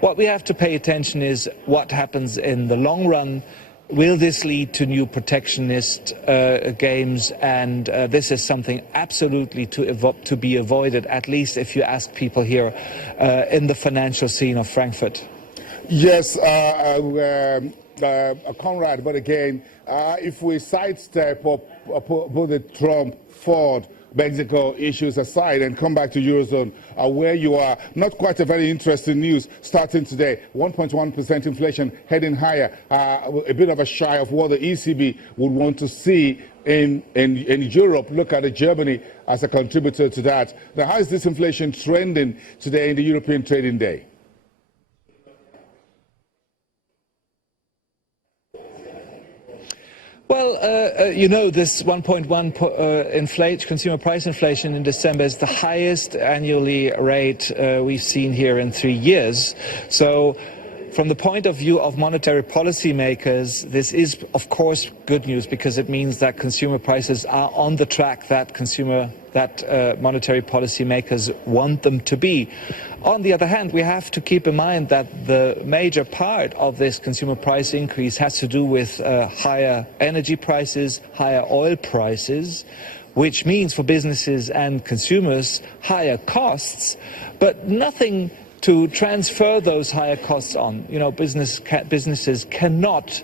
What we have to pay attention is what happens in the long run. Will this lead to new protectionist games? And this is something absolutely to be avoided, at least if you ask people here in the financial scene of Frankfurt. Yes, Conrad, but again, if we sidestep or put the Trump, Ford, Mexico issues aside and come back to Eurozone, where you are, not quite a very interesting news starting today. 1.1% inflation heading higher, a bit of a shy of what the ECB would want to see in Europe. Look at Germany as a contributor to that. Now, how is this inflation trending today in the European trading day? Well, you know, this 1.1 consumer price inflation in December is the highest annually rate we've seen here in 3 years. So from the point of view of monetary policy makers, this is, of course, good news, because it means that consumer prices are on the track that monetary policy makers want them to be. On the other hand, we have to keep in mind that the major part of this consumer price increase has to do with higher energy prices, higher oil prices, which means for businesses and consumers higher costs, but nothing to transfer those higher costs on. You know, businesses cannot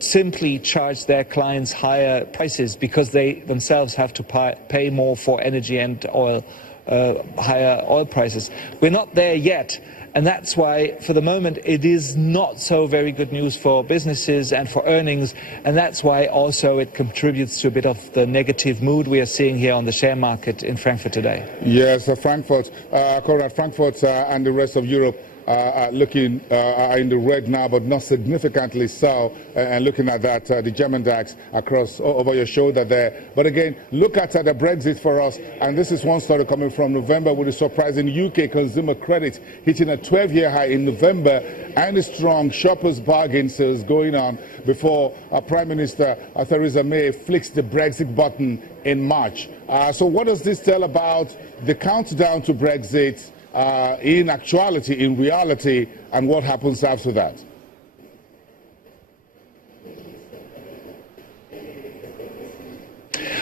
simply charge their clients higher prices because they themselves have to pay more for energy and oil, higher oil prices. We're not there yet, and that's why for the moment it is not so very good news for businesses and for earnings, and that's why also it contributes to a bit of the negative mood we are seeing here on the share market in Frankfurt today. Yes, Frankfurt, Conrad, Frankfurt and the rest of Europe are looking in the red now, but not significantly so. And looking at that, the German DAX across over your shoulder there. But again, look at the Brexit for us. And this is one story coming from November with a surprising UK consumer credit hitting a 12-year high in November, and a strong shoppers' bargain sales going on before Prime Minister Theresa May flicks the Brexit button in March. So what does this tell about the countdown to Brexit? In actuality, in reality, and what happens after that?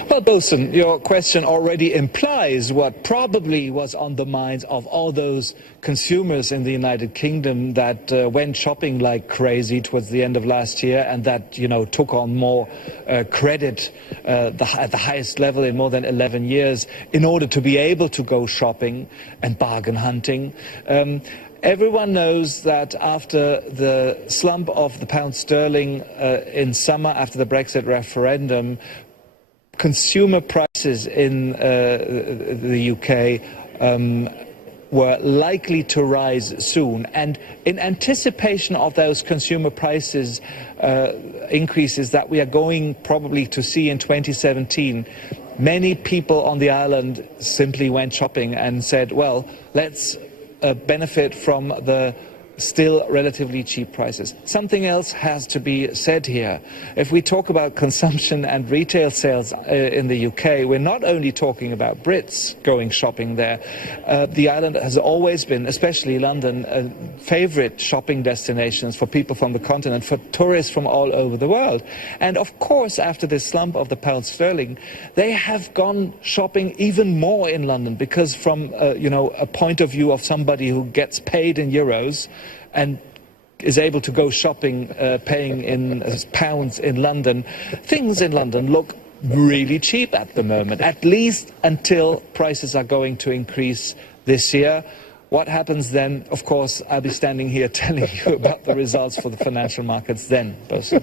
Well, Bosun, your question already implies what probably was on the minds of all those consumers in the United Kingdom that went shopping like crazy towards the end of last year, and that, you know, took on more credit at the highest level in more than 11 years in order to be able to go shopping and bargain hunting. Everyone knows that after the slump of the pound sterling in summer, after the Brexit referendum, consumer prices in the UK were likely to rise soon, and in anticipation of those consumer prices increases that we are going probably to see in 2017, many people on the island simply went shopping and said, well, let's benefit from the still relatively cheap prices. Something else has to be said here. If we talk about consumption and retail sales in the UK, we're not only talking about Brits going shopping there. The island has always been, especially London, favourite shopping destinations for people from the continent, for tourists from all over the world. And of course, after this slump of the pound sterling, they have gone shopping even more in London, because from a point of view of somebody who gets paid in euros and is able to go shopping, paying in pounds in London, things in London look really cheap at the moment, at least until prices are going to increase this year. What happens then? Of course, I'll be standing here telling you about the results for the financial markets then, Bosun.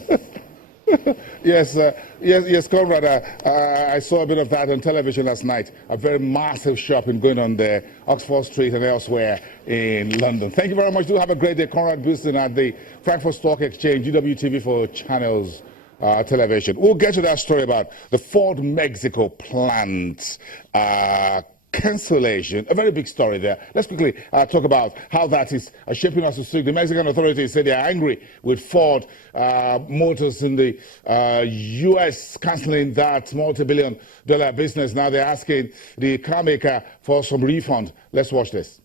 Yes, Conrad. I saw a bit of that on television last night. A very massive shopping going on there, Oxford Street and elsewhere in London. Thank you very much. Do have a great day, Conrad Bosun at the Frankfurt Stock Exchange, UWTV for Channels Television. We'll get to that story about the Ford Mexico plant. Cancellation, a very big story there. Let's quickly talk about how that is shaping us to see. The Mexican authorities say they are angry with Ford Motors in the U.S. cancelling that multi-billion-dollar business. Now they're asking the car maker for some refund. Let's watch this.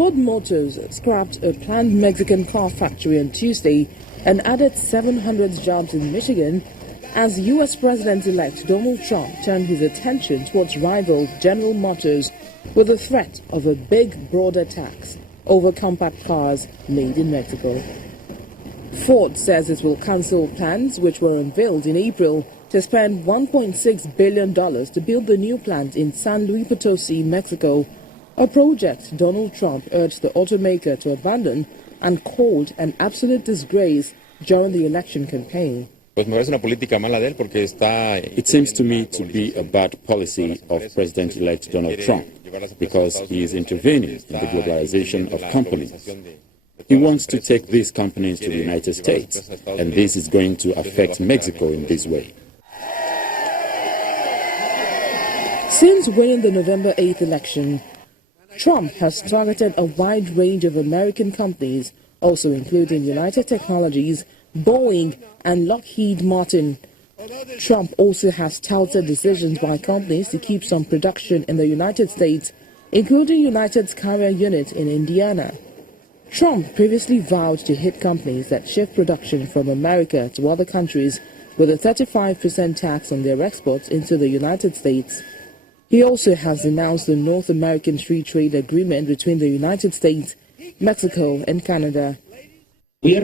Ford Motors scrapped a planned Mexican car factory on Tuesday and added 700 jobs in Michigan as U.S. President-elect Donald Trump turned his attention towards rival General Motors with the threat of a big, broader tax over compact cars made in Mexico. Ford says it will cancel plans which were unveiled in April to spend $1.6 billion to build the new plant in San Luis Potosi, Mexico, a project Donald Trump urged the automaker to abandon and called an absolute disgrace during the election campaign. It seems to me to be a bad policy of President-elect Donald Trump because he is intervening in the globalization of companies. He wants to take these companies to the United States, and this is going to affect Mexico in this way. Since winning the November 8th election, Trump has targeted a wide range of American companies, also including United Technologies, Boeing, and Lockheed Martin. Trump also has touted decisions by companies to keep some production in the United States, including United's carrier unit in Indiana. Trump previously vowed to hit companies that shift production from America to other countries with a 35% tax on their exports into the United States. He also has denounced the North American Free Trade Agreement between the United States, Mexico, and Canada. The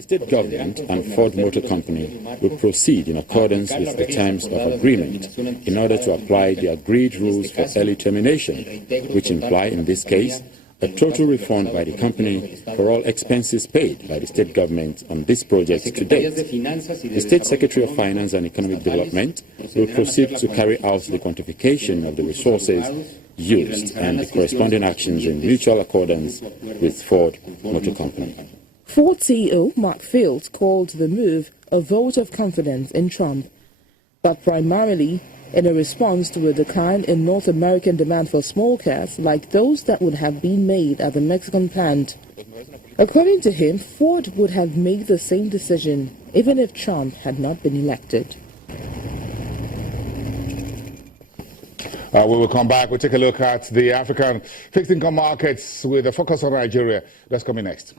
state government and Ford Motor Company will proceed in accordance with the terms of agreement in order to apply the agreed rules for early termination, which imply, in this case, a total refund by the company for all expenses paid by the state government on this project to date. The State Secretary of Finance and Economic Development will proceed to carry out the quantification of the resources used and the corresponding actions in mutual accordance with Ford Motor Company. Ford CEO Mark Fields called the move a vote of confidence in Trump, but primarily in a response to a decline in North American demand for small cars like those that would have been made at the Mexican plant. According to him, Ford would have made the same decision even if Trump had not been elected. We will come back. We'll take a look at the African fixed income markets with a focus on Nigeria. That's coming next.